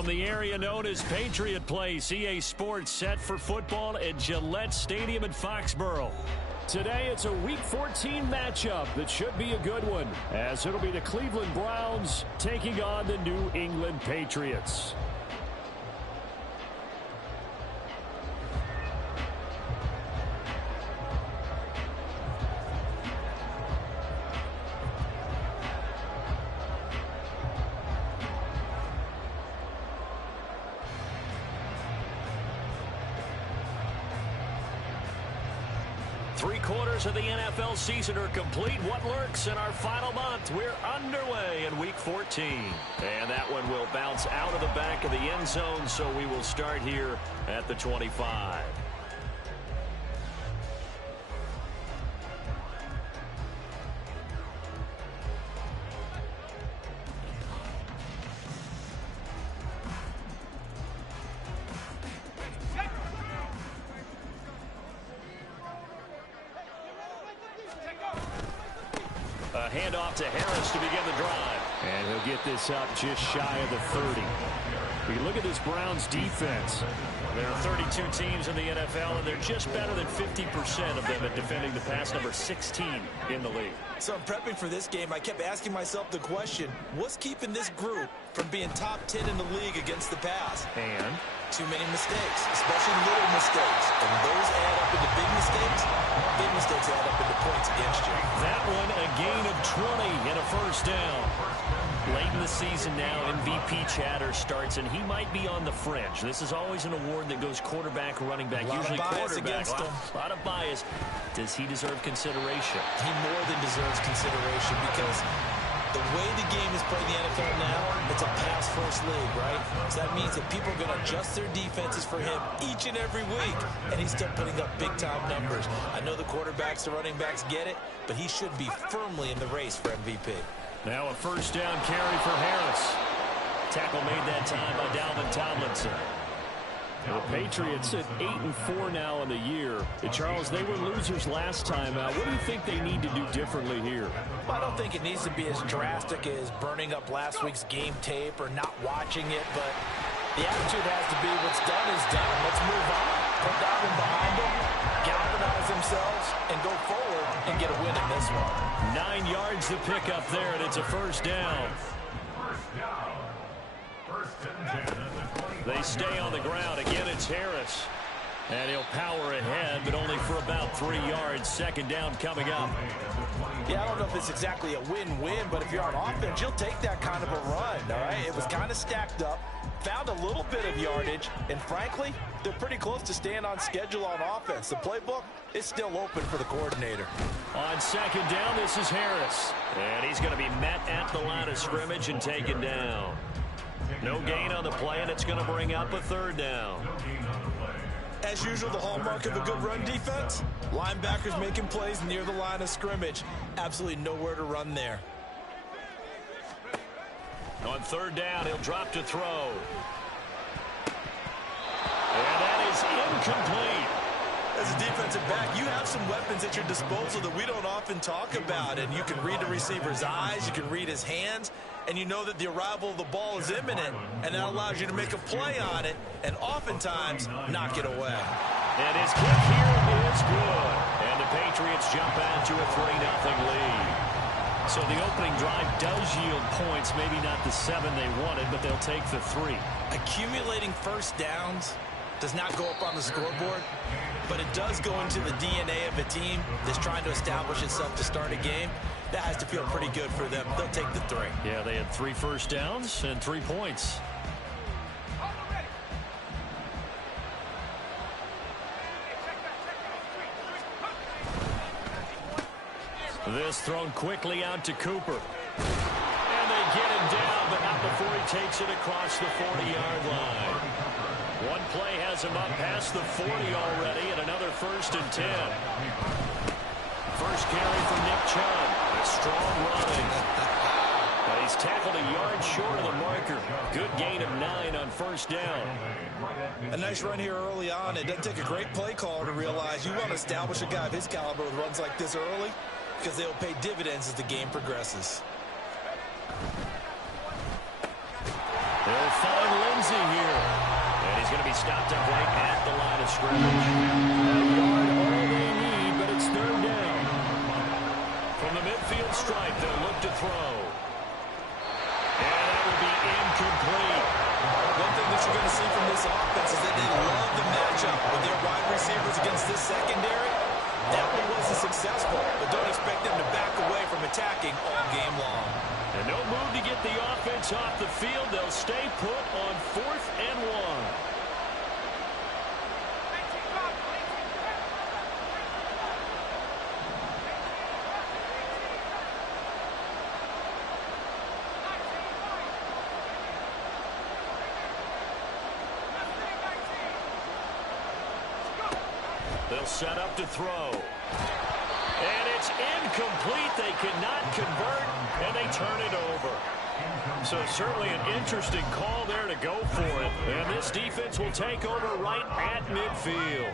From the area known as Patriot Place, EA Sports set for football at Gillette Stadium in Foxborough. Today, it's a Week 14 matchup that should be a good one, as it'll be the Cleveland Browns taking on the New England Patriots. Three-quarters of the NFL season are complete. What lurks in our final month? We're underway in Week 14. And that one will bounce out of the back of the end zone, so we will start here at the 25. Handoff to Harris to begin the drive. And he'll get this up just shy of the 30. We look at this Browns defense. There are 32 teams in the NFL, and they're just better than 50% of them at defending the pass, number 16 in the league. So I'm prepping for this game. I kept asking myself the question, what's keeping this group from being top 10 in the league against the pass? And too many mistakes, especially little mistakes. And those add up into big mistakes. Big mistakes add up into points against you. That one, a gain of 20 and a first down. Late in the season now, MVP chatter starts, and he might be on the fringe. This is always an award that goes quarterback, running back, usually quarterback. A lot of bias. Does he deserve consideration? He more than deserves consideration because the way the game is played in the NFL now, it's a pass-first league, right? So that means that people are going to adjust their defenses for him each and every week, and he's still putting up big-time numbers. I know the quarterbacks, the running backs get it, but he should be firmly in the race for MVP. Now a first down carry for Harris. Tackle made that time by Dalvin Tomlinson. The Patriots at 8-4 now in the year. Charles, they were losers last time out. What do you think they need to do differently here? Well, I don't think it needs to be as drastic as burning up last week's game tape or not watching it, but the attitude has to be what's done is done. Let's move on. Put that one behind them, galvanize themselves, and go forward and get a win in this one. 9 yards to pick up there, and it's a first down. They stay on the ground. Again, it's Harris. And he'll power ahead, but only for about 3 yards. Second down coming up. Yeah, I don't know if it's exactly a win-win, but if you're on offense, you'll take that kind of a run, all right? It was kind of stacked up, found a little bit of yardage, and frankly, they're pretty close to staying on schedule on offense. The playbook is still open for the coordinator. On second down, this is Harris. And he's going to be met at the line of scrimmage and taken down. No gain on the play, and it's going to bring up a third down. As usual, the hallmark of a good run defense, linebackers making plays near the line of scrimmage. Absolutely nowhere to run there. On third down, he'll drop to throw. And that is incomplete. As a defensive back, you have some weapons at your disposal that we don't often talk about. And you can read the receiver's eyes, you can read his hands, and you know that the arrival of the ball is imminent, and that allows you to make a play on it and oftentimes knock it away. And his kick here is good. And the Patriots jump out to a 3-0 lead. So the opening drive does yield points, maybe not the 7 they wanted, but they'll take the 3. Accumulating first downs does not go up on the scoreboard, but it does go into the DNA of a team that's trying to establish itself to start a game. That has to feel pretty good for them. They'll take the 3. Yeah, they had 3 first downs and 3 points. This thrown quickly out to Cooper. And they get him down, but not before he takes it across the 40-yard line. One play has him up past the 40 already, and another 1st and 10. First carry for Nick Chubb. A strong run. But he's tackled a yard short of the marker. Good gain of 9 on first down. A nice run here early on. It doesn't take a great play caller to realize you want to establish a guy of his caliber with runs like this early, because they'll pay dividends as the game progresses. They'll find busy here. And he's going to be stopped up right at the line of scrimmage. A yard all they need, but it's third down. From the midfield stripe, they'll look to throw. And that will be incomplete. One thing that you're going to see from this offense is that they love the matchup with their wide receivers against this secondary. That one wasn't successful, but don't expect them to back away from attacking all game long. And no move to get the offense off the field. They'll stay put on 4th and 1. They'll set up to throw. And it's incomplete. They cannot convert, and they turn it over. So certainly an interesting call there to go for it. And this defense will take over right at midfield.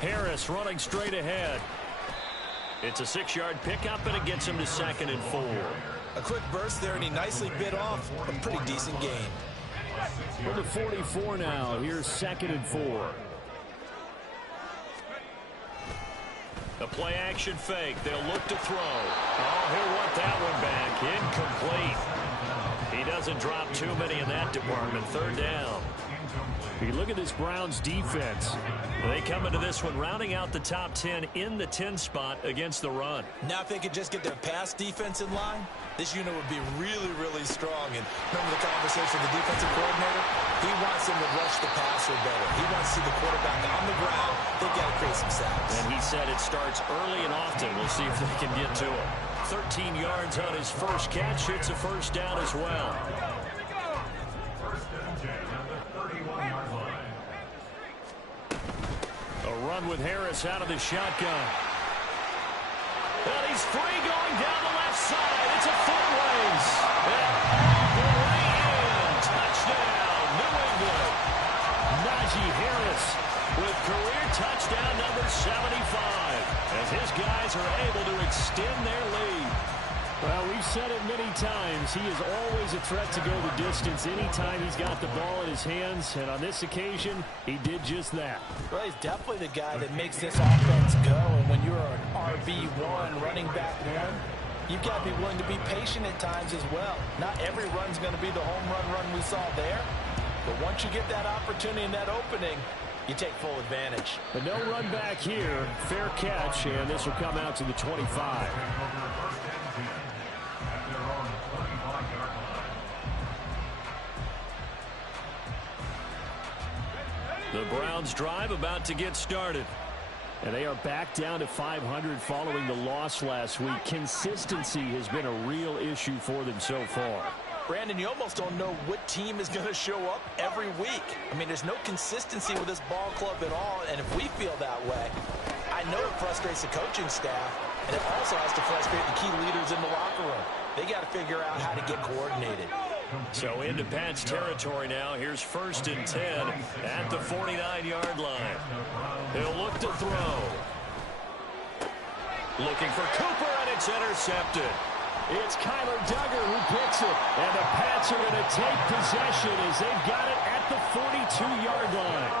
Harris running straight ahead. It's a 6-yard pickup, and it gets him to 2nd and 4. A quick burst there, and he nicely bit off a pretty decent gain. We're to 44 now. Here's 2nd and 4. A play-action fake. They'll look to throw. Oh, he'll want that one back. Incomplete. He doesn't drop too many in that department. 3rd down. You look at this Browns defense. They come into this one rounding out the top 10 in the 10 spot against the run. Now if they could just get their pass defense in line, this unit would be really, really strong. And remember the conversation with the defensive coordinator? He wants them to rush the passer better. He wants to see the quarterback on the ground. They've got to create some sacks. And he said it starts early and often. We'll see if they can get to it. 13 yards on his first catch. It's a 1st down as well. A run with Harris out of the shotgun. And he's free going down the left side. It's a foot race. And all the way in. Touchdown, New England. Najee Harris with career touchdown number 75. As his guys are able to extend their lead. Well, we've said it many times. He is always a threat to go the distance anytime he's got the ball in his hands. And on this occasion, he did just that. Well, he's definitely the guy that makes this offense go. And when you're an RB1, running back one, you've got to be willing to be patient at times as well. Not every run's going to be the home run we saw there. But once you get that opportunity and that opening, you take full advantage. But no run back here. Fair catch, and this will come out to the 25. The Browns drive about to get started. And they are back down to 500 following the loss last week. Consistency has been a real issue for them so far. Brandon, you almost don't know what team is going to show up every week. I mean, there's no consistency with this ball club at all, and if we feel that way, I know it frustrates the coaching staff, and it also has to frustrate the key leaders in the locker room. They got to figure out how to get coordinated. So into Pat's territory now. Here's 1st and 10 at the 49-yard line. He'll look to throw. Looking for Cooper, and it's intercepted. It's Kyler Duggar who picks it. And the Pats are going to take possession as they've got it at the 42-yard line.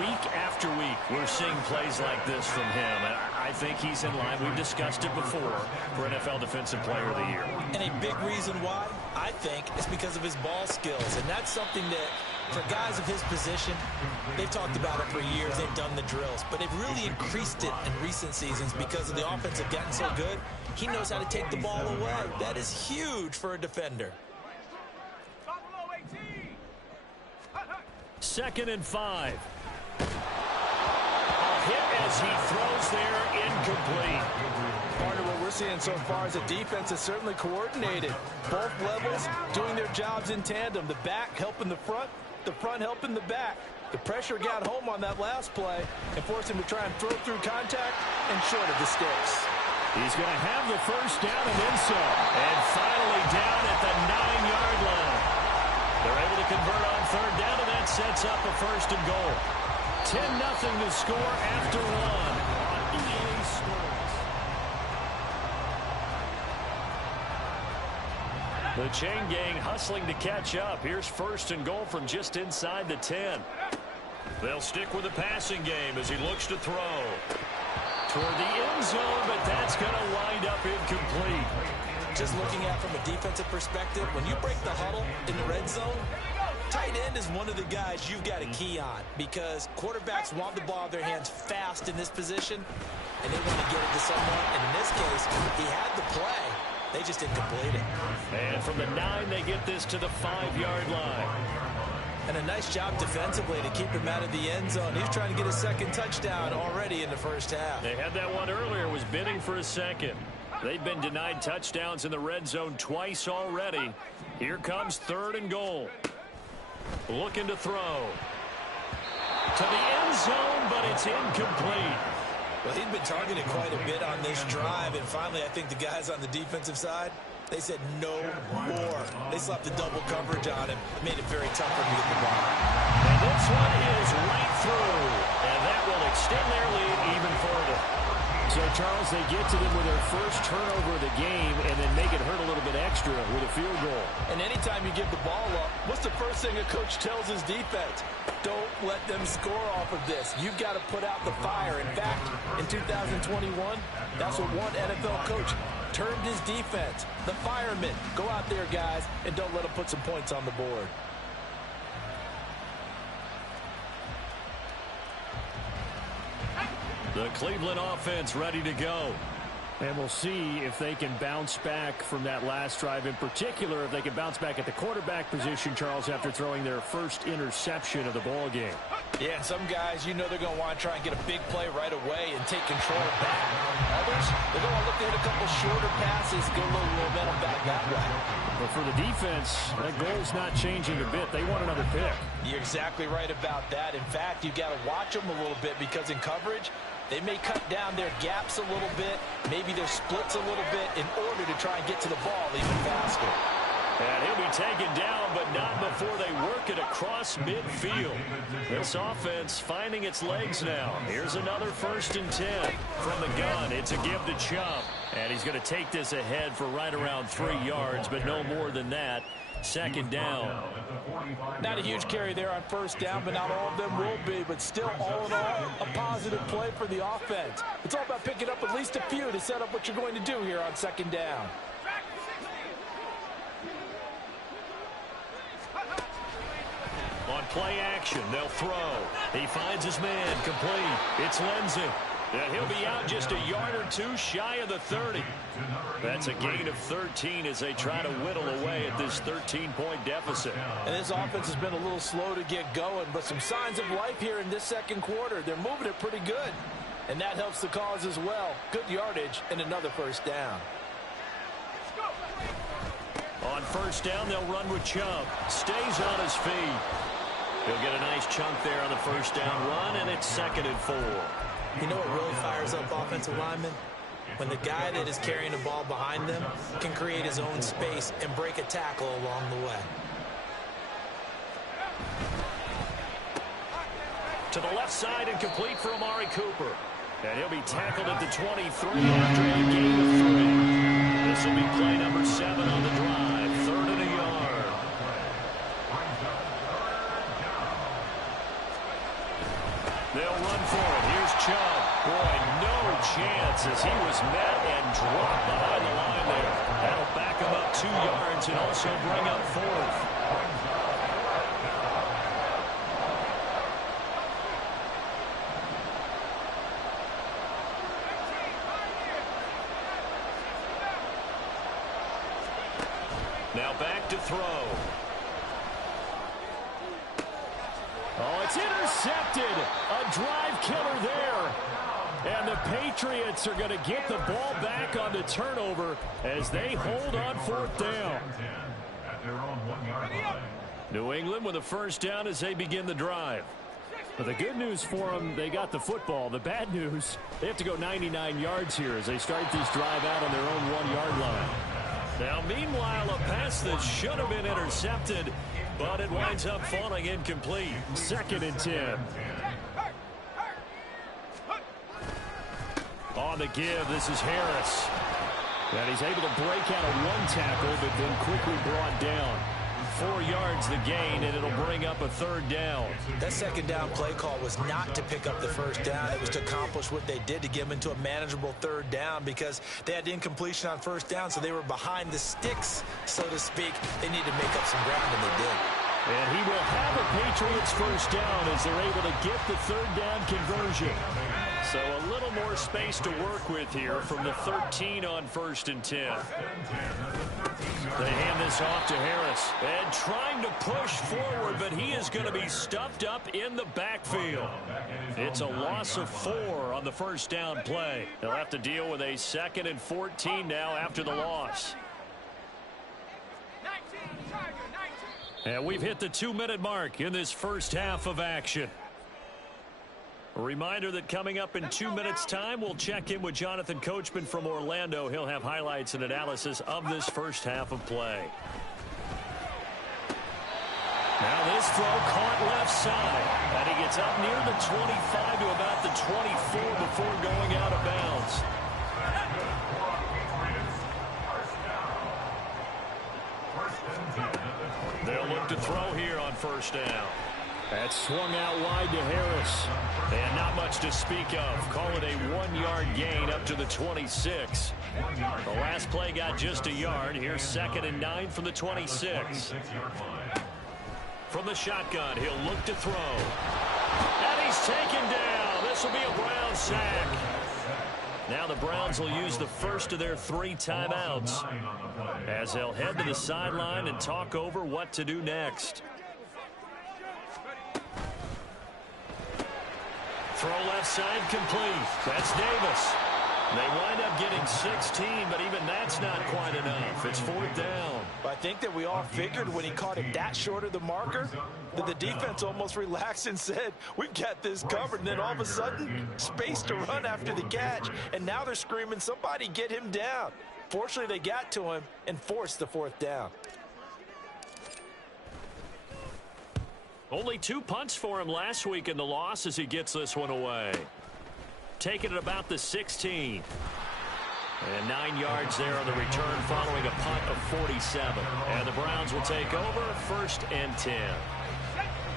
Week after week, we're seeing plays like this from him. And I think he's in line. We've discussed it before for NFL Defensive Player of the Year. And a big reason why, I think, is because of his ball skills. And that's something that, for guys of his position, they've talked about it for years. They've done the drills. But they've really increased it in recent seasons because of the offense have gotten so good. He knows how to take the ball away. That is huge for a defender. 2nd and 5. A hit as he throws there, incomplete. Part of what we're seeing so far is the defense is certainly coordinated. Both levels doing their jobs in tandem. The back helping the front helping the back. The pressure got home on that last play and forced him to try and throw through contact and short of the sticks. He's going to have the 1st down and then some. And finally down at the 9-yard line. They're able to convert on 3rd down, and that sets up a 1st and goal. 10-0 to score after 1. The chain gang hustling to catch up. Here's 1st and goal from just inside the 10. They'll stick with the passing game as he looks to throw. Toward the end zone, but that's going to wind up incomplete. Just looking at from a defensive perspective, when you break the huddle in the red zone, tight end is one of the guys you've got to key on because quarterbacks want the ball in their hands fast in this position, and they want to get it to someone. And in this case, he had the play. They just didn't complete it. And from the 9, they get this to the 5-yard line. And a nice job defensively to keep him out of the end zone. He's trying to get a second touchdown already in the first half. They had that one earlier, was bidding for a second. They've been denied touchdowns in the red zone twice already. Here comes 3rd and goal. Looking to throw. To the end zone, but it's incomplete. Well, he'd been targeted quite a bit on this drive, and finally I think the guys on the defensive side, they said no more. They slapped the double coverage on him. It made it very tough for him to get the ball. And this one is right through, and that will extend their lead even further. So, Charles, they get to them with their first turnover of the game and then make it hurt a little bit extra with a field goal. And anytime you give the ball up, what's the first thing a coach tells his defense? Don't let them score off of this. You've got to put out the fire. In fact, in 2021, that's what one NFL coach termed his defense. The firemen. Go out there, guys, and don't let them put some points on the board. The Cleveland offense ready to go. And we'll see if they can bounce back from that last drive. In particular, if they can bounce back at the quarterback position, Charles, after throwing their first interception of the ball game. Yeah, and some guys, you know they're going to want to try and get a big play right away and take control back. Others, they're going to look to hit a couple shorter passes, get a little momentum back that way. But for the defense, that goal's not changing a bit. They want another pick. You're exactly right about that. In fact, you've got to watch them a little bit because in coverage, they may cut down their gaps a little bit, maybe their splits a little bit in order to try and get to the ball even faster. And he'll be taken down, but not before they work it across midfield. This offense finding its legs now. Here's another 1st and 10 from the gun. It's a give to Chubb. And he's going to take this ahead for right around 3 yards, but no more than that. 2nd down. Not a huge carry there on 1st down, but not all of them will be. But still, all in all, a positive play for the offense. It's all about picking up at least a few to set up what you're going to do here on 2nd down. On play action, they'll throw. He finds his man, complete. It's Lindsey. And he'll be out just a yard or 2 shy of the 30. That's a gain of 13 as they try to whittle away at this 13-point deficit. And this offense has been a little slow to get going, but some signs of life here in this 2nd quarter. They're moving it pretty good, and that helps the cause as well. Good yardage and another 1st down. On 1st down, they'll run with Chubb. Stays on his feet. He'll get a nice chunk there on the 1st down run, and it's 2nd and 4. You know what really fires up offensive linemen? When the guy that is carrying the ball behind them can create his own space and break a tackle along the way. To the left side and complete for Amari Cooper. And he'll be tackled at the 23 after a gain of 3. This will be play number 7 on the drive. 3rd and a yard. They'll run for it. Here's Chubb. Boy, no chance as he was met and dropped behind the line there. That'll back him up 2 yards and also bring up 4th. Now back to throw. Oh, it's intercepted. A drive killer there. And the Patriots are going to get the ball back on the turnover as they hold on 4th down. New England with a 1st down as they begin the drive. But the good news for them, they got the football. The bad news, they have to go 99 yards here as they start this drive out on their own 1-yard line. Now, meanwhile, a pass that should have been intercepted, but it winds up falling incomplete. 2nd and 10. On the give, this is Harris. And he's able to break out of one tackle, but then quickly brought down. 4 yards the gain, and it'll bring up a third down. That second down play call was not to pick up the first down. It was to accomplish what they did, to get them into a manageable third down, because they had incompletion on first down, so they were behind the sticks, so to speak. They needed to make up some ground, and they did. And he will have a Patriots first down as they're able to get the third down conversion. So a little more space to work with here from the 13 on 1st and 10. They hand this off to Harris. And trying to push forward, but he is going to be stuffed up in the backfield. It's a loss of 4 on the first down play. They'll have to deal with a 2nd and 14 now after the loss. And we've hit the 2-minute mark in this first half of action. A reminder that coming up in 2 minutes' time, we'll check in with Jonathan Coachman from Orlando. He'll have highlights and analysis of this first half of play. Now this throw caught left side. And he gets up near the 25 to about the 24 before going out of bounds. They'll look to throw here on first down. That's swung out wide to Harris. And not much to speak of. Call it a 1-yard gain up to the 26. The last play got just a yard. Here's 2nd and 9 from the 26. From the shotgun, he'll look to throw. And he's taken down. This will be a Brown sack. Now the Browns will use the first of their 3 timeouts as they'll head to the sideline and talk over what to do next. Throw left side complete. That's Davis. They wind up getting 16, but even that's not quite enough. It's 4th down. I think that we all figured when he caught it that short of the marker that the defense almost relaxed and said, we've got this covered. And then all of a sudden, space to run after the catch. And now they're screaming, somebody get him down. Fortunately, they got to him and forced the 4th down. Only 2 punts for him last week in the loss as he gets this one away. Taking it about the 16. And 9 yards there on the return following a punt of 47. And the Browns will take over 1st and 10.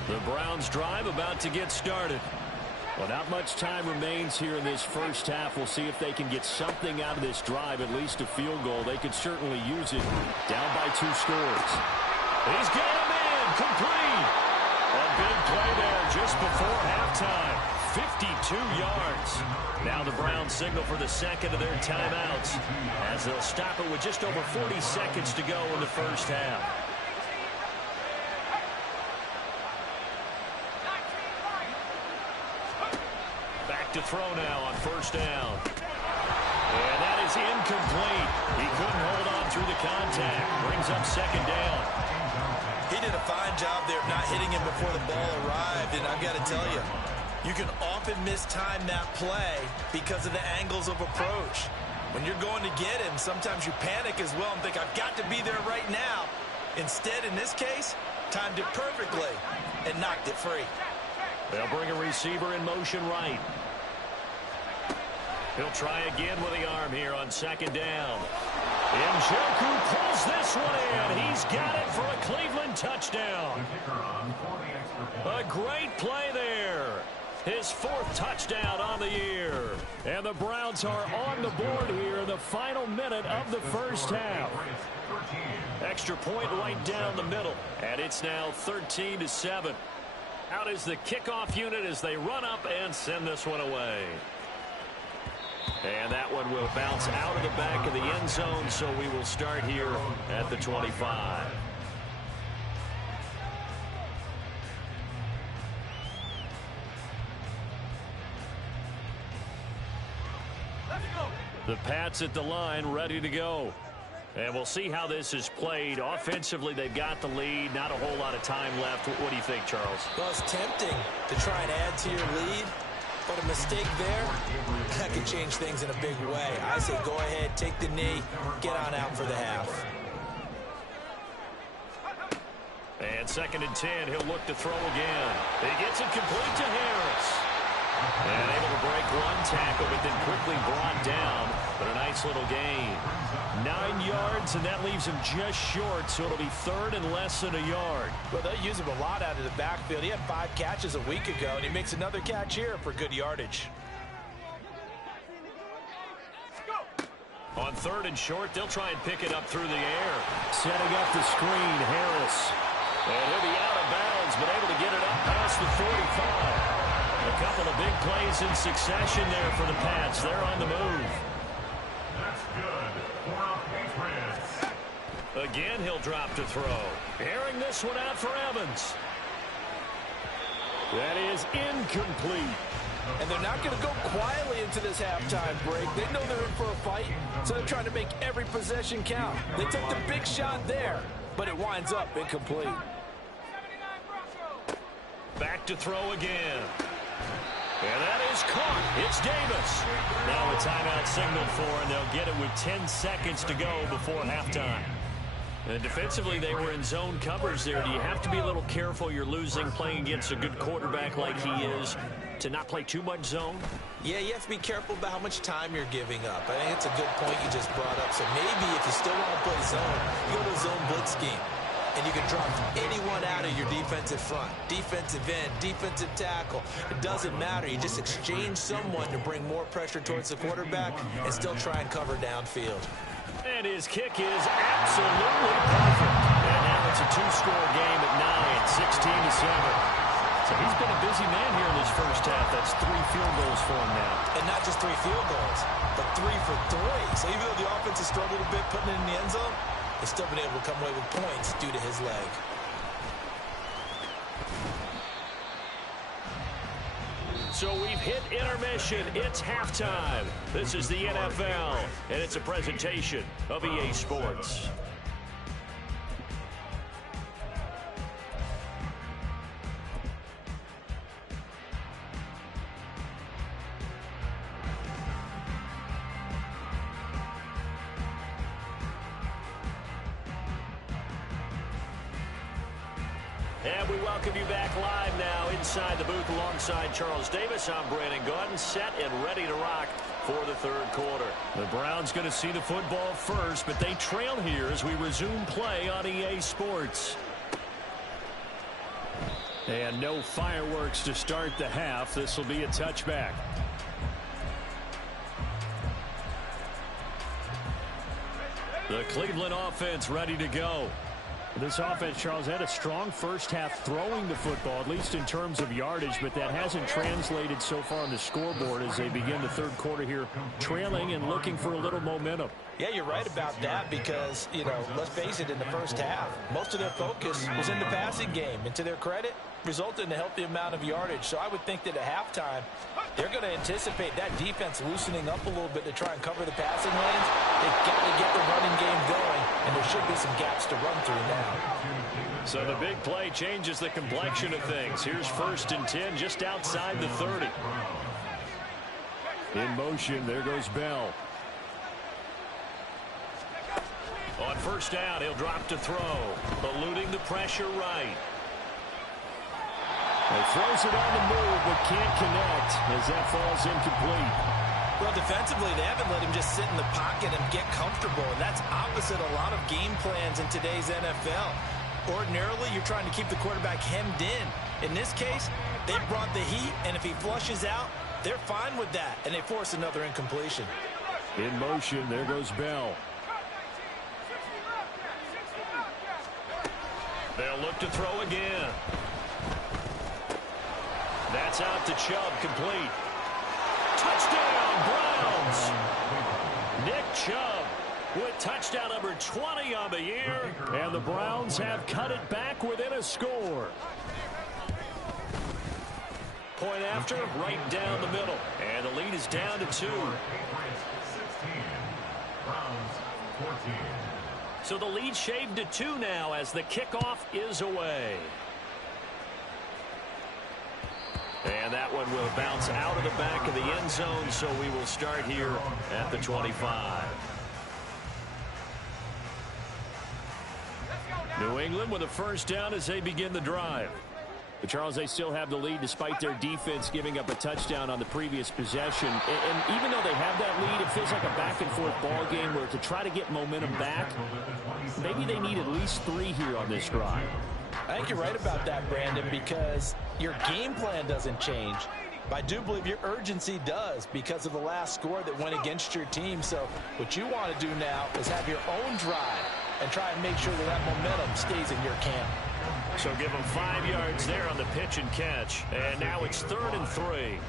The Browns drive about to get started. Well, not much time remains here in this first half. We'll see if they can get something out of this drive, at least a field goal. They could certainly use it. Down by 2 scores. He's got him in. Complete. A big play there just before halftime. 52 yards. Now the Browns signal for the 2nd of their timeouts as they'll stop it with just over 40 seconds to go in the first half. Back to throw now on first down. And that is incomplete. He couldn't hold on through the contact. Brings up 2nd down. He did a fine job there of not hitting him before the ball arrived, and I've got to tell you, you can often mistime that play because of the angles of approach. When you're going to get him, sometimes you panic as well and think, I've got to be there right now. Instead, in this case, timed it perfectly and knocked it free. They'll bring a receiver in motion right. He'll try again with the arm here on 2nd down. Njoku pulls this one in. He's got it for a Cleveland touchdown. A great play there. His 4th touchdown on the year. And the Browns are on the board here in the final minute of the first half. Extra point right down the middle. And it's now 13-7. Out is the kickoff unit as they run up and send this one away. And that one will bounce out of the back of the end zone, so we will start here at the 25. The Pats at the line, ready to go. And we'll see how this is played. Offensively, they've got the lead. Not a whole lot of time left. What do you think, Charles? Well, it's tempting to try and add to your lead. But a mistake there, that could change things in a big way. I say go ahead, take the knee, get on out for the half. And 2nd and 10, he'll look to throw again. He gets it complete to Harris. And able to break one tackle, but then quickly brought down. But a nice little gain. 9 yards, and that leaves him just short, so it'll be third and less than a yard. Well, they'll use him a lot out of the backfield. He had 5 catches a week ago, and he makes another catch here for good yardage. On third and short, they'll try and pick it up through the air. Setting up the screen, Harris. And he'll be out of bounds, but able to get it up past the 45. A couple of big plays in succession there for the Pats. They're on the move. That's good for Patriots. Again, he'll drop to throw. Airing this one out for Evans. That is incomplete. And they're not going to go quietly into this halftime break. They know they're in for a fight, so they're trying to make every possession count. They took the big shot there, but it winds up incomplete. Back to throw again. And that is caught. It's Davis. Now a timeout signaled for, and they'll get it with 10 seconds to go before halftime. And defensively, they were in zone covers there. Do you have to be a little careful? You're losing playing against a good quarterback like he is to not play too much zone? Yeah, you have to be careful about how much time you're giving up. I think it's a good point you just brought up. So maybe if you still want to play zone, you go to a zone blitz scheme. And you can drop anyone out of your defensive front, defensive end, defensive tackle. It doesn't matter. You just exchange someone to bring more pressure towards the quarterback and still try and cover downfield. And his kick is absolutely perfect. And now it's a 2-score game at 9, 16-7. So he's been a busy man here in this first half. That's 3 field goals for him now. And not just 3 field goals, but 3 for 3. So even though the offense has struggled a bit putting it in the end zone, they've still been able to come away with points due to his leg. So we've hit intermission. It's halftime. This is the NFL, and it's a presentation of EA Sports. And we welcome you back live now inside the booth alongside Charles Davis. I'm Brandon Gaudin, set and ready to rock for the third quarter. The Browns going to see the football first, but they trail here as we resume play on EA Sports. And no fireworks to start the half. This will be a touchback. The Cleveland offense ready to go. This offense, Charles, had a strong first half throwing the football, at least in terms of yardage, but that hasn't translated so far on the scoreboard as they begin the third quarter here, trailing and looking for a little momentum. Yeah, you're right about that because, let's face it, in the first half, most of their focus was in the passing game. And to their credit, resulted in a healthy amount of yardage. So I would think that at halftime, they're going to anticipate that defense loosening up a little bit to try and cover the passing lanes. They've got to get the running game going, and there should be some gaps to run through now. So the big play changes the complexion of things. Here's 1st and 10 just outside the 30. In motion, there goes Bell. On first down, he'll drop to throw, eluding the pressure right. He throws it on the move, but can't connect as that falls incomplete. Well, defensively, they haven't let him just sit in the pocket and get comfortable, and that's opposite a lot of game plans in today's NFL. Ordinarily, you're trying to keep the quarterback hemmed in. In this case, they brought the heat, and if he flushes out, they're fine with that, and they force another incompletion. In motion, there goes Bell. They'll look to throw again. That's out to Chubb, complete. Touchdown, Browns! Nick Chubb with touchdown number 20 on the year, and the Browns have cut it back within a score. Point after, right down the middle, and the lead is down to 2. 16, Browns 14. So the lead shaved to 2 now as the kickoff is away. And that one will bounce out of the back of the end zone, so we will start here at the 25. New England with a first down as they begin the drive. But Charles, they still have the lead despite their defense giving up a touchdown on the previous possession. And even though they have that lead, it feels like a back-and-forth ball game where to try to get momentum back, maybe they need at least 3 here on this drive. I think you're right about that, Brandon, because your game plan doesn't change. But I do believe your urgency does because of the last score that went against your team. So what you want to do now is have your own drive and try and make sure that that momentum stays in your camp. So give them 5 yards there on the pitch and catch. And now it's 3rd and 3.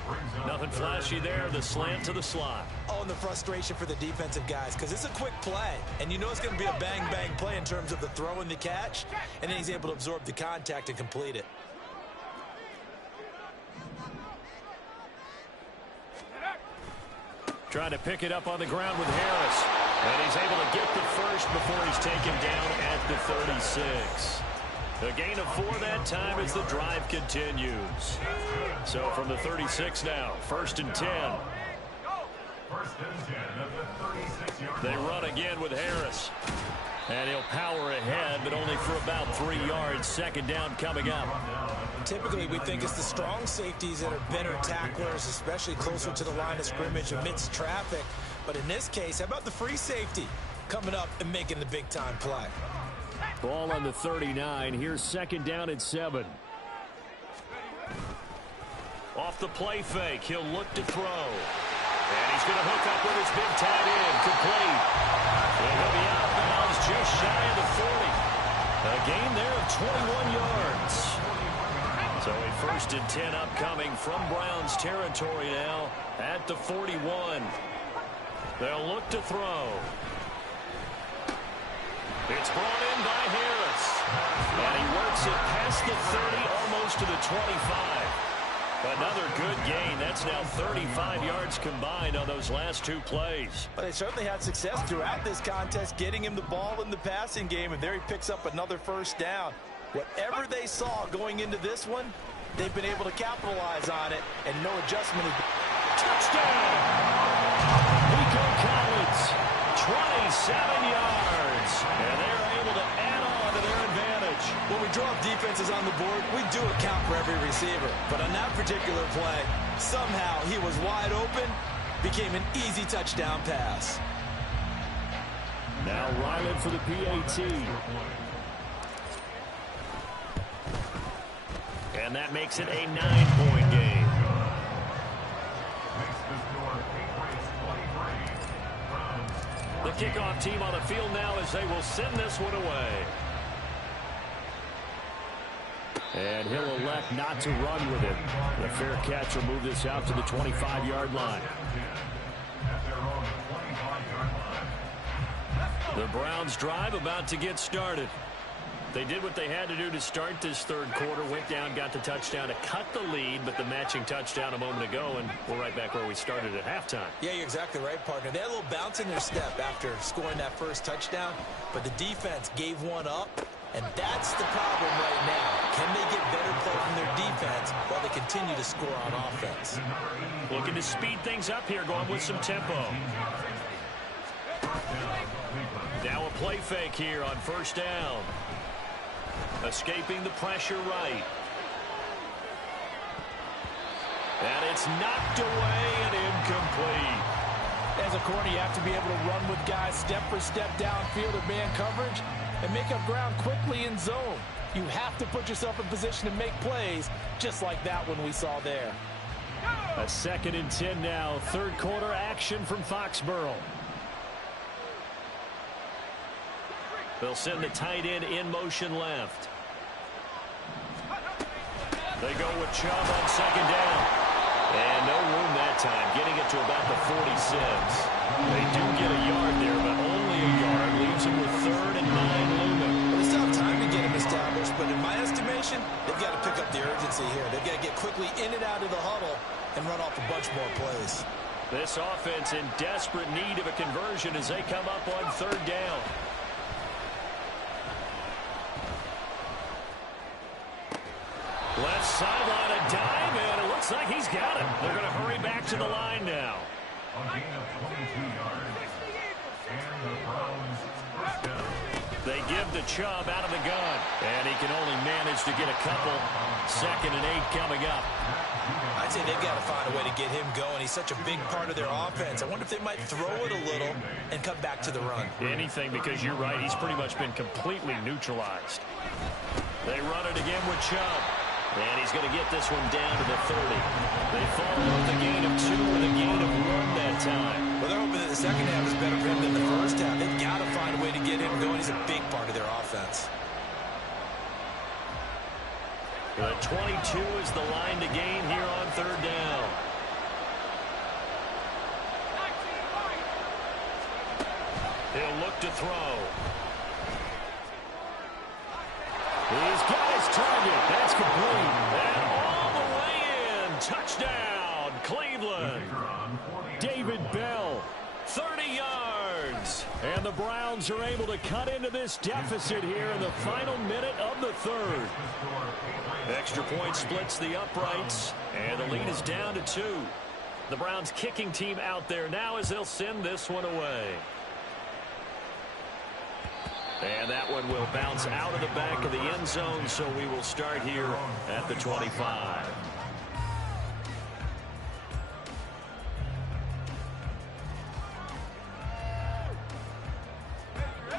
Nothing flashy there. The slant to the slot. Oh, and the frustration for the defensive guys because it's a quick play. And you know it's going to be a bang-bang play in terms of the throw and the catch. And then he's able to absorb the contact and complete it. Trying to pick it up on the ground with Harris. And he's able to get the first before he's taken down at the 36. A gain of 4 that time as the drive continues. So from the 36 now, 1st and 10. They run again with Harris. And he'll power ahead, but only for about 3 yards. 2nd down coming up. Typically, we think it's the strong safeties that are better tacklers, especially closer to the line of scrimmage amidst traffic. But in this case, how about the free safety coming up and making the big-time play? Ball on the 39. Here's 2nd down and 7. Off the play fake. He'll look to throw. And he's going to hook up with his big tight end. Complete. And he'll be out of bounds just shy of the 40. A gain there of 21 yards. So a 1st and 10 upcoming from Browns territory now at the 41. They'll look to throw. It's brought in by Harris. And he works it past the 30, almost to the 25. Another good gain. That's now 35 yards combined on those last 2 plays. But they certainly had success throughout this contest, getting him the ball in the passing game, and there he picks up another 1st down. Whatever they saw going into this one, they've been able to capitalize on it, and no adjustment is... Touchdown! Nico Collins, 27 yards, and they're able to add on to their advantage. When we draw defenses on the board, we do account for every receiver. But on that particular play, somehow he was wide open, became an easy touchdown pass. Now Ryland for the PAT. And that makes it a 9-point game. The kickoff team on the field now as they will send this one away. And he'll elect not to run with it. The fair catch will move this out to the 25-yard line. The Browns drive about to get started. They did what they had to do to start this 3rd quarter. Went down, got the touchdown to cut the lead, but the matching touchdown a moment ago, and we're right back where we started at halftime. Yeah, you're exactly right, partner. They had a little bounce in their step after scoring that first touchdown, but the defense gave one up, and that's the problem right now. Can they get better play from their defense while they continue to score on offense? Looking to speed things up here, going with some tempo. Now a play fake here on 1st down. Escaping the pressure right. And it's knocked away and incomplete. As a corner, you have to be able to run with guys step for step downfield or man coverage and make up ground quickly in zone. You have to put yourself in position to make plays, just like that one we saw there. A 2nd and 10 now. 3rd quarter action from Foxborough. They'll send the tight end in motion left. They go with Chubb on 2nd down. And no room that time, getting it to about the 46. They do get a yard there, but only a yard. Leaves them with 3rd and 9 looming. Well, they still have time to get him established, but in my estimation, they've got to pick up the urgency here. They've got to get quickly in and out of the huddle and run off a bunch more plays. This offense in desperate need of a conversion as they come up on 3rd down. Left sideline, a dive, and it looks like he's got it. They're going to hurry back to the line now. A gain of 22 yards. And the Browns 1st down. They give to Chubb out of the gun. And he can only manage to get a couple. 2nd and 8 coming up. I'd say they've got to find a way to get him going. He's such a big part of their offense. I wonder if they might throw it a little and come back to the run. Anything, because you're right. He's pretty much been completely neutralized. They run it again with Chubb. And he's going to get this one down to the 30. They follow up the gain of 2 with a gain of 1 that time. Well, they're hoping that the second half is better for him than the first half. They've got to find a way to get him going. He's a big part of their offense. The 22 is the line to gain here on 3rd down. He'll look to throw. He's got his target. That's complete. And all the way in. Touchdown, Cleveland. David Bell, 30 yards. And the Browns are able to cut into this deficit here in the final minute of the 3rd. Extra point splits the uprights, and the lead is down to 2. The Browns kicking team out there now as they'll send this one away. And that one will bounce out of the back of the end zone, so we will start here at the 25.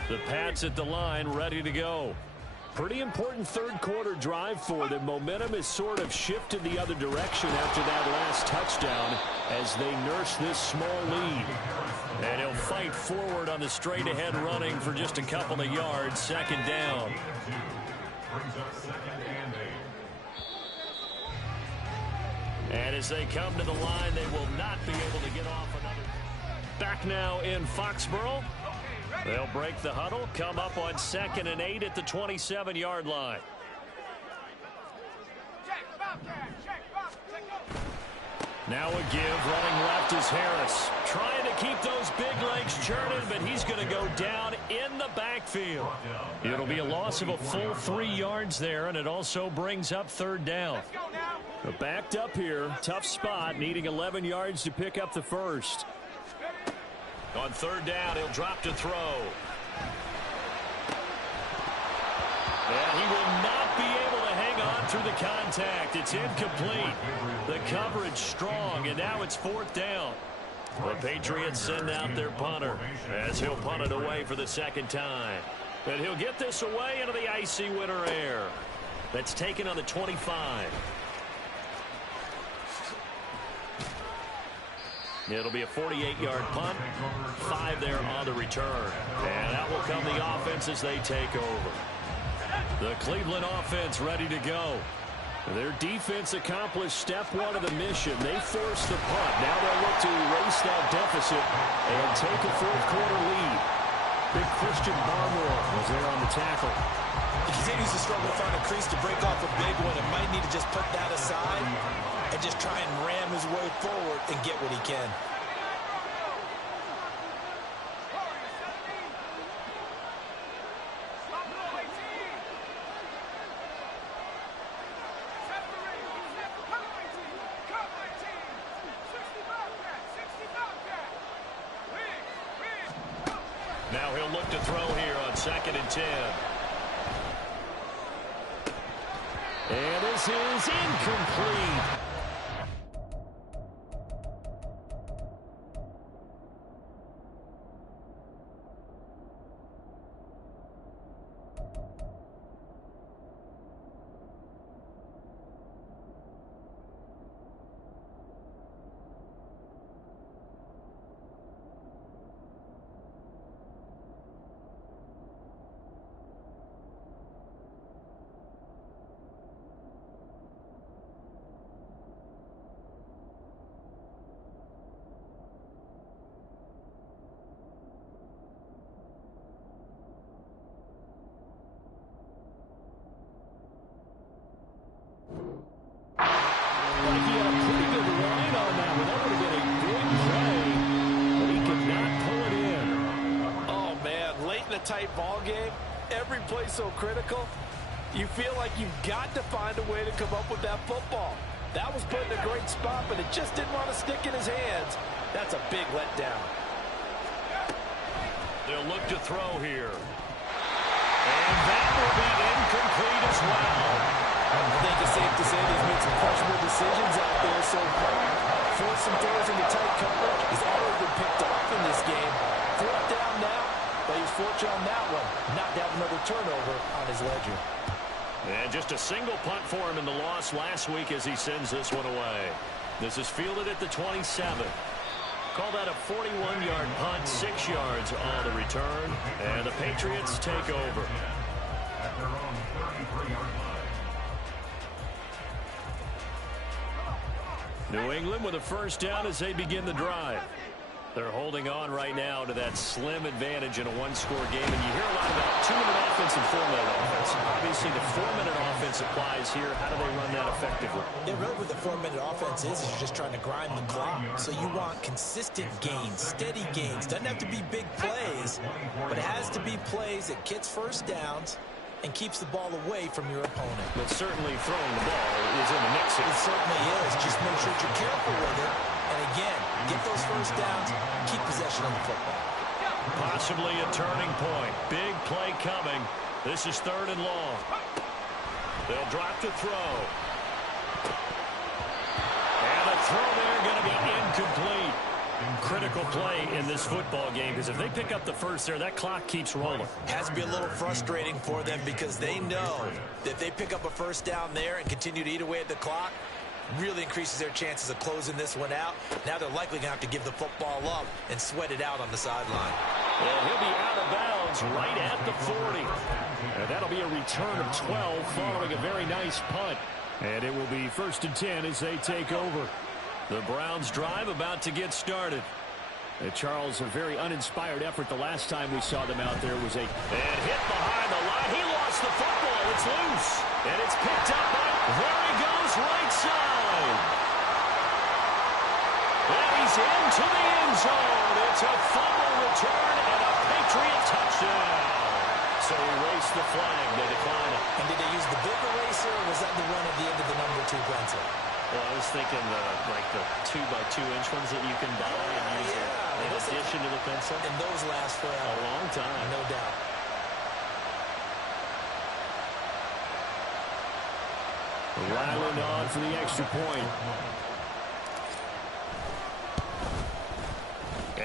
The Pats at the line, ready to go. Pretty important 3rd quarter drive for them. Momentum has sort of shifted the other direction after that last touchdown as they nurse this small lead. And he'll fight forward on the straight-ahead running for just a couple of yards. 2nd down. And as they come to the line, they will not be able to get off another. Back now in Foxborough. They'll break the huddle, come up on 2nd and 8 at the 27-yard line. Now a give, running left is Harris. Trying to keep those big legs churning, but he's going to go down in the backfield. It'll be a loss of a full 3 yards there, and it also brings up 3rd down. Backed up here, tough spot, needing 11 yards to pick up the first. On 3rd down, he'll drop to throw. And he will not be able to hang on through the contact. It's incomplete. The coverage strong, and now it's 4th down. The Patriots send out their punter as he'll punt it away for the 2nd time. And he'll get this away into the icy winter air. That's taken on the 25. It'll be a 48-yard punt, 5 there on the return. And out will come the offense as they take over. The Cleveland offense ready to go. Their defense accomplished step 1 of the mission. They forced the punt. Now they'll look to erase that deficit and take a 4th quarter lead. Big Christian Barmore was there on the tackle. He continues to struggle to find a crease to break off a big one and might need to just put that aside and just try and ram his way forward and get what he can. Now he'll look to throw here on 2nd and 10. And this is incomplete. Tight ball game, every play so critical, you feel like you've got to find a way to come up with that football. That was put in a great spot, but it just didn't want to stick in his hands. That's a big letdown. They'll look to throw here. And that will be incomplete as well. I think it's safe to say he's made some questionable decisions out there so far. Forced some throws into tight coverage. He's already been picked off in this game. Fourth down now, but he's fortunate on that one. Not to have another turnover on his ledger. And just a single punt for him in the loss last week as he sends this one away. This is fielded at the 27. Call that a 41-yard punt, 6 yards on the return. And the Patriots take over. At their own 33-yard line. New England with a first down as they begin the drive. They're holding on right now to that slim advantage in a one-score game. And you hear a lot about 2-minute offense and 4-minute offense. Obviously, the 4-minute offense applies here. How do they run that effectively? Yeah, really what the 4-minute offense is you're just trying to grind the clock. So you want consistent gains, steady gains. Doesn't have to be big plays, but it has to be plays that gets first downs and keeps the ball away from your opponent. But certainly throwing the ball is in the mix here. It certainly is. Just make sure you're careful with it. And again, get those first downs, keep possession of the football. Possibly a turning point. Big play coming. This is 3rd and long. They'll drop to throw. And a throw there going to be incomplete. Critical play in this football game because if they pick up the first there, that clock keeps rolling. Has to be a little frustrating for them because they know that if they pick up a first down there and continue to eat away at the clock, really increases their chances of closing this one out. Now they're likely going to have to give the football up and sweat it out on the sideline. And he'll be out of bounds right at the 40. And that'll be a return of 12 following a very nice punt. And it will be 1st and 10 as they take over. The Browns drive about to get started. Charles, a very uninspired effort the last time we saw them out there was a... And hit behind the line. He lost the football. It's loose. And it's picked up by... There he goes, right side. And he's into the end zone. It's a fumble return and a Patriot touchdown. So erase the flag. They decline it. And did they use the big eraser, or was that the one at the end of the number 2 pencil? Well, I was thinking like the 2x2-inch ones that you can buy and use in addition to the pencil. And those last forever. A long time. No doubt. Ryland on for the extra point.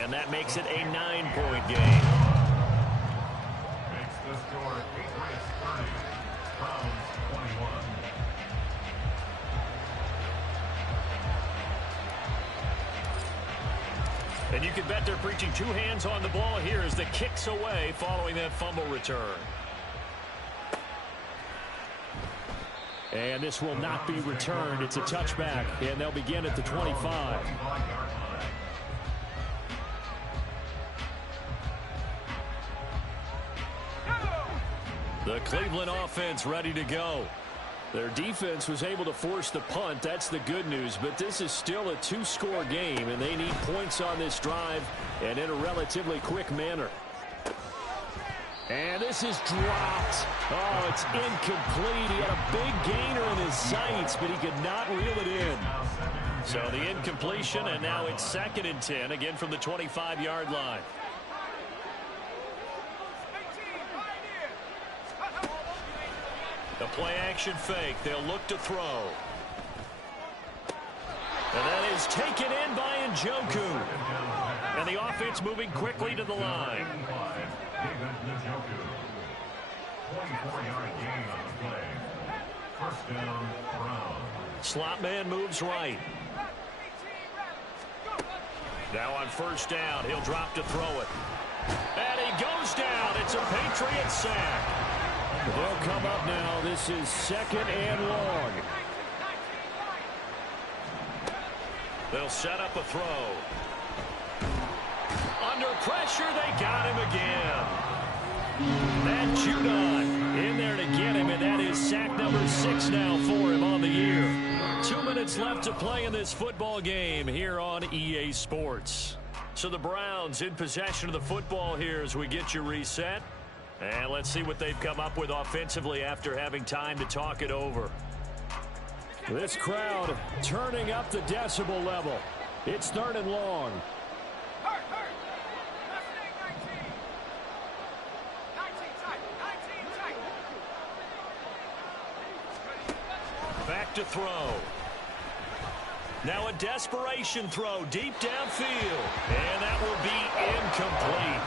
And that makes it a 9-point game. Makes the score Patriots 30, Browns 21. And you can bet they're preaching 2 hands on the ball here as the kicks away following that fumble return. And this will not be returned. It's a touchback, and they'll begin at the 25. The Cleveland offense ready to go. Their defense was able to force the punt. That's the good news. But this is still a 2-score game, and they need points on this drive and in a relatively quick manner. And this is dropped. Oh, it's incomplete. He had a big gainer in his sights, but he could not reel it in. So the incompletion, and now it's 2nd and 10, again from the 25-yard line. The play-action fake. They'll look to throw. And that is taken in by Njoku. And the offense moving quickly to the line. 24-yard gain on the play. First down, Browns. Slot man moves right. Now on first down, he'll drop to throw it. And he goes down. It's a Patriot sack. They'll come up now. This is 2nd and long. They'll set up a throw. Under pressure, they got him again. And Judon in there to get him, and that is sack number 6 now for him on the year. 2 minutes left to play in this football game here on EA Sports. So the Browns in possession of the football here as we get you reset. And let's see what they've come up with offensively after having time to talk it over. This crowd turning up the decibel level. It's 3rd and long. back to throw. Now a desperation throw deep downfield. And that will be incomplete.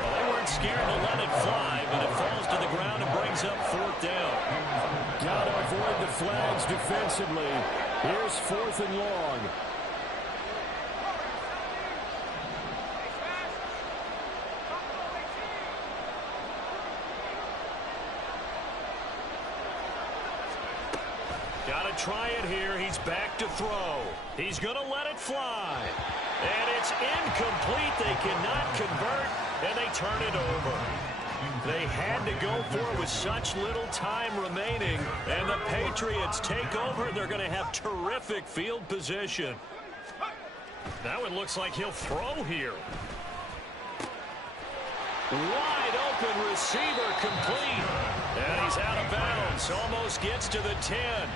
Well, they weren't scared to let it fly, but it falls to the ground and brings up 4th down. Got to avoid the flags defensively. Here's 4th and long. Got to try it here. He's back to throw. He's going to let it fly. And it's incomplete. They cannot convert, and they turn it over. They had to go for it with such little time remaining, and the Patriots take over. They're going to have terrific field position. Now it looks like he'll throw here. Wide open receiver complete. And he's out of bounds. Almost gets to the 10.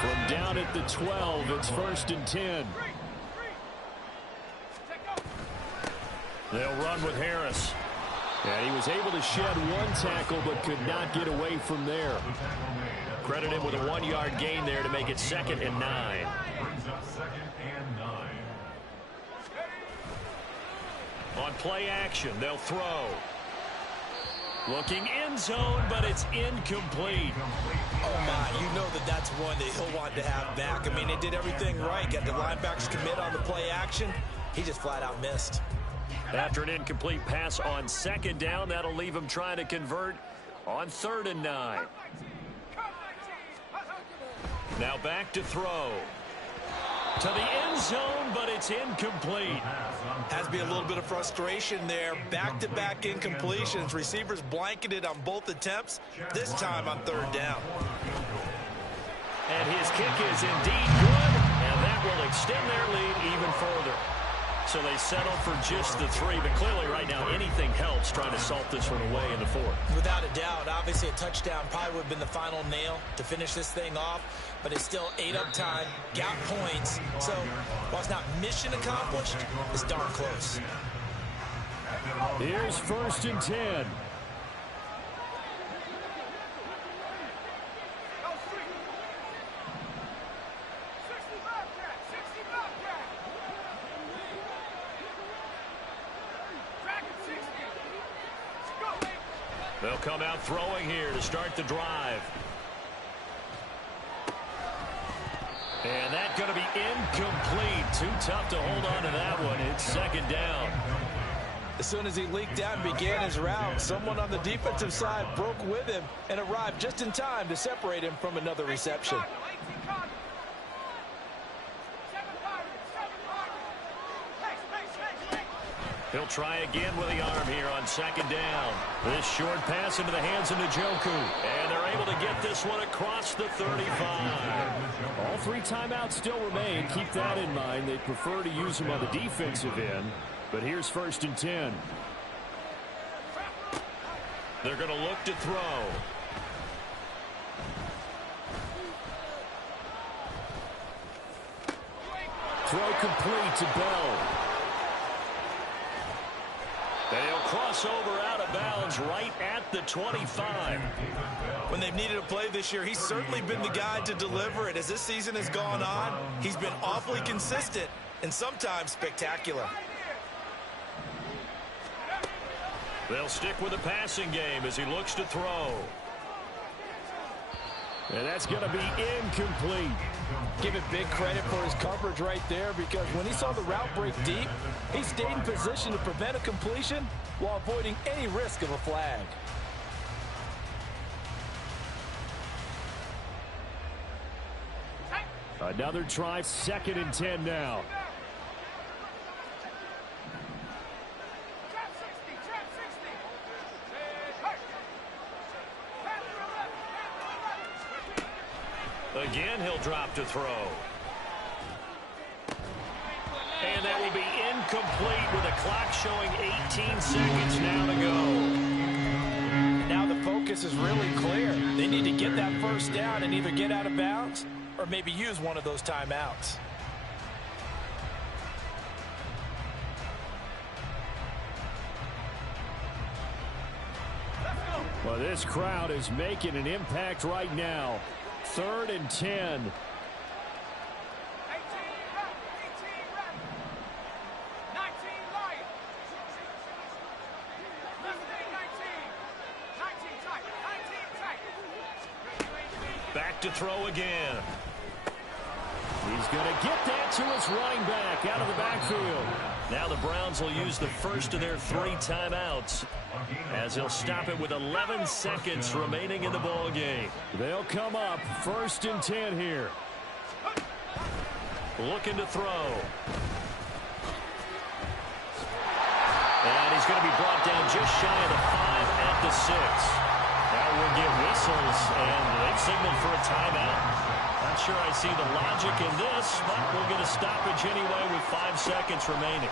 From down at the 12, it's 1st and 10. They'll run with Harris. And he was able to shed 1 tackle but could not get away from there. Credit him with a 1-yard gain there to make it 2nd and 9. Brings up 2nd and 9. On play action, they'll throw. Looking end zone, but it's incomplete. Oh, my, you know that's one that he'll want to have back. I mean, they did everything right. Got the linebackers commit on the play action. He just flat out missed. After an incomplete pass on 2nd down, that'll leave him trying to convert on 3rd and 9. Now back to throw. To the end zone, but it's incomplete. Has to be a little bit of frustration there. Back-to-back incompletions. Receivers blanketed on both attempts, this time on 3rd down. And his kick is indeed good, and that will extend their lead even further. So they settle for just the 3, but clearly right now anything helps trying to salt this one away in the 4th. Without a doubt, obviously a touchdown probably would have been the final nail to finish this thing off, but it's still 8 up time, got points. So while it's not mission accomplished, it's darn close. Here's 1st and 10. They'll come out throwing here to start the drive. And that's going to be incomplete. Too tough to hold on to that one. It's 2nd down. As soon as he leaked out and began his route, someone on the defensive side broke with him and arrived just in time to separate him from another reception. He'll try again with the arm here on 2nd down. This short pass into the hands of Njoku. And they're able to get this one across the 35. All 3 timeouts still remain. Keep that in mind. They prefer to use them on the defensive end. But here's 1st and 10. They're going to look to throw. Throw complete to Bell. They'll cross over out of bounds right at the 25. When they've needed a play this year, he's certainly been the guy to deliver it. As this season has gone on, he's been awfully consistent and sometimes spectacular. They'll stick with the passing game as he looks to throw. And that's going to be incomplete. Give it big credit for his coverage right there, because when he saw the route break deep, he stayed in position to prevent a completion while avoiding any risk of a flag. Another try, 2nd and 10 now. Again, he'll drop to throw. And that will be incomplete with a clock showing 18 seconds now to go. Now the focus is really clear. They need to get that 1st down and either get out of bounds or maybe use one of those timeouts. Well, this crowd is making an impact right now. 3rd and 10. Back to throw again. He's going to get that to his running back out of the backfield. Now the Browns will use the first of their 3 timeouts as he'll stop it with 11 seconds remaining in the ball game. They'll come up 1st and 10 here. Looking to throw. And he's going to be brought down just shy of the 5 at the 6. Now we'll get whistles, and they've signaled for a timeout. Not sure I see the logic in this, but we'll get a stoppage anyway with 5 seconds remaining.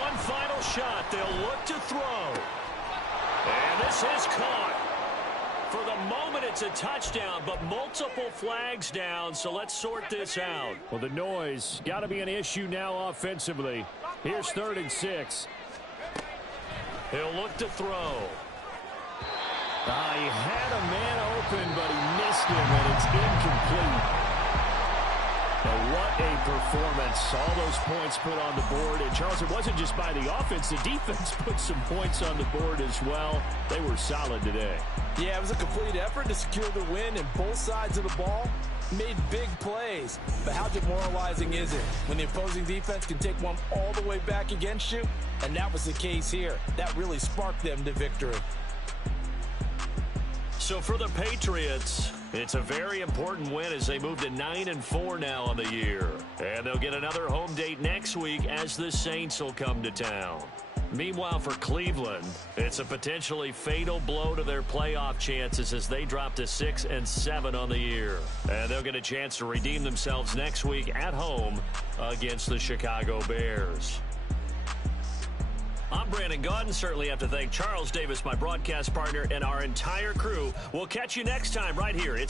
One final shot. They'll look to throw. And this is caught. For the moment, it's a touchdown, but multiple flags down, so let's sort this out. Well, the noise got to be an issue now offensively. Here's 3rd and 6. He'll look to throw. He had a man open, but he missed him, and it's incomplete. But what a performance. All those points put on the board. And, Charles, it wasn't just by the offense. The defense put some points on the board as well. They were solid today. Yeah, it was a complete effort to secure the win, and both sides of the ball made big plays. But how demoralizing is it when the opposing defense can take one all the way back against you? And that was the case here. That really sparked them to victory. So for the Patriots, it's a very important win as they move to 9-4 now on the year. And they'll get another home date next week as the Saints will come to town. Meanwhile, for Cleveland, it's a potentially fatal blow to their playoff chances as they drop to 6-7 on the year. And they'll get a chance to redeem themselves next week at home against the Chicago Bears. I'm Brandon Gaudin. Certainly have to thank Charles Davis, my broadcast partner, and our entire crew. We'll catch you next time right here. It's